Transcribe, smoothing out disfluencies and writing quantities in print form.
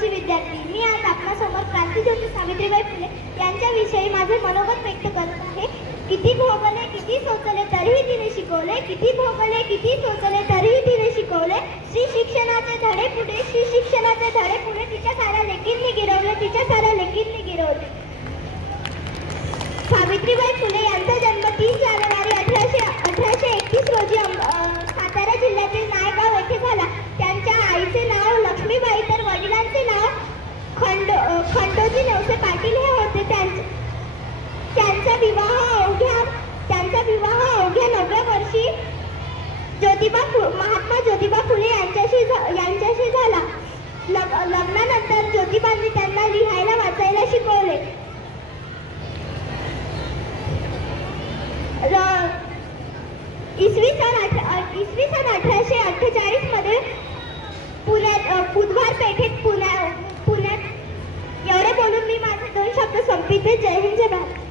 ची विद्यार्थी मी आज आपल्यासमोर क्रांतीज्योती सावित्रीबाई फुले यांच्याविषयी माझे मनोगत व्यक्त करत आहे. किती भोगले किती सोचले तरीही तिने शिकवले, किती भोगले किती सोचले तरीही तिने शिकवले. श्री शिक्षणाचे धडे पुढे, श्री शिक्षणाचे धडे पुढे तिच्या साऱ्या लेकींनी गिरवले, तिच्या साऱ्या लेकींनी गिरवले. सावित्रीबाई फुले यांचा जन्म 30 जानेवारी 1831 रोजी सातारा जिल्ह्यातील नायगाव येथे झाला. त्यांच्या आईचे नाव लक्ष्मीबाई तर वडिलांचे नाव खंडोजी नेवसे पाटील हे होते. त्यांचा विवाह अवघ्या 9व्या वर्षी महात्मा ज्योतिबा फुले यांच्याशी झाला. लग्नानंतर ज्योतिबांनी त्यांना लिहायला वाचायला शिकवले. इसवी सन 1848 मध्ये पुण्यात बुधवार पेठेत एवढे बोलून मी माझे 2 शब्द संपविते. जय हिंद, जय भारत.